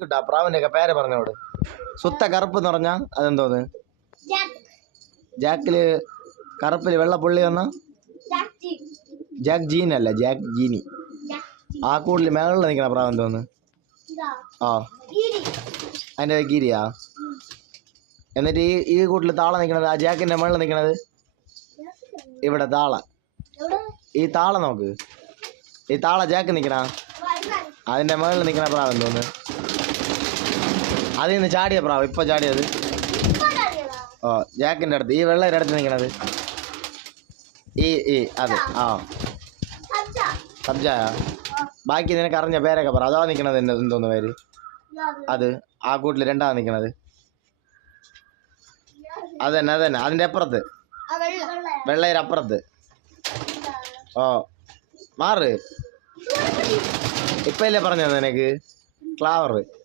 കിട്ടാ പ്രാവിന്റെ ഒക്കെ പേര് പറഞ്ഞോട്. സുത്ത കറുപ്പ് എന്ന് പറഞ്ഞാ അതെന്തോന്ന്? ജാക്കില് കറുപ്പില് വെള്ള പുള്ളി വന്ന ജാക്ക് ജീൻ അല്ല, ജാക്ക് ജീനി. ആ കൂടുതൽ മേളിൽ നിൽക്കണ പ്രാവ് എന്തോന്ന്? ആ അതിന്റെ ഗിരിയാ. എന്നിട്ട് ഈ കൂട്ടിൽ താള നിൽക്കണത്, ആ ജാക്കിന്റെ മേളിൽ നിൽക്കണത് ഇവിടെ താള. ഈ താള നോക്ക്, ഈ താള ജാക്ക് നിൽക്കണ അതിന്റെ മേളിൽ നിൽക്കണ പ്രാവ് എന്തോന്ന്? അതിൽ നിന്ന് ചാടിയ പ്രാവ്, ഇപ്പൊ ചാടിയത്. ഓ ജാക്കിന്റെ അടുത്ത്, ഈ വെള്ളയുടെ അടുത്ത് നിൽക്കണത് ഈ അത്. ആ സബ്ജായ. ബാക്കി നിനക്ക് അറിഞ്ഞ പേരൊക്കെ പറ. അതാ നിൽക്കണത് എന്തോന്ന് പേര്? അത് ആ കൂട്ടിൽ രണ്ടാ നിൽക്കണത്. അതന്നെ അതന്നെ, അതിന്റെ അപ്പുറത്ത്, വെള്ളയുടെ അപ്പുറത്ത്. ഓ മാറ്, ഇപ്പല്ലേ പറഞ്ഞത് നിനക്ക് ക്ലാവർ.